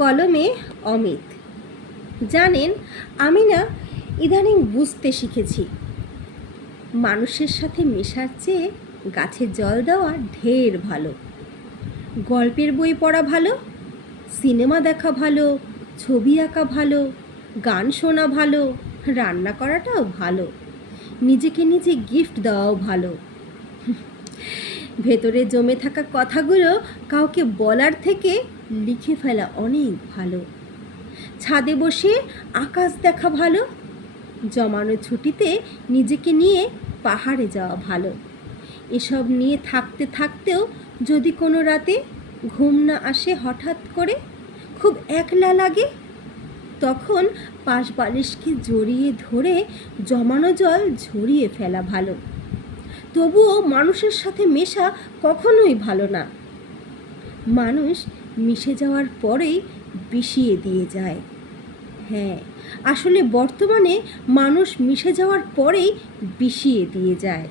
কলমে অমিত। জানেন, আমি না ইদানিং বুঝতে শিখেছি, মানুষের সাথে মেশার চেয়ে গাছে জল দেওয়া ঢের ভালো। গল্পের বই পড়া ভালো, সিনেমা দেখা ভালো, ছবি আঁকা ভালো, গান শোনা ভালো, রান্না করাটাও ভালো, নিজেকে নিজে গিফট দেওয়াও ভালো। ভেতরে জমে থাকা কথাগুলো কাউকে বলার থেকে লিখে ফেলা অনেক ভালো। ছাদে বসে আকাশ দেখা ভালো, জমানো ছুটিতে নিজেকে নিয়ে পাহাড়ে যাওয়া ভালো। এসব নিয়ে থাকতে থাকতেও যদি কোনো রাতে ঘুম না আসে হঠাৎ করে, খুব একলা লাগে, তখন পাশ বালিশকে জড়িয়ে ধরে জমানো জল ঝরিয়ে ফেলা ভালো। তবুও মানুষের সাথে মেশা কখনোই ভালো না। মানুষ মিশে যাওয়ার পরেই বিষিয়ে দিয়ে যায়। হ্যাঁ, আসলে বর্তমানে মানুষ মিশে যাওয়ার পরেই বিষিয়ে দিয়ে যায়।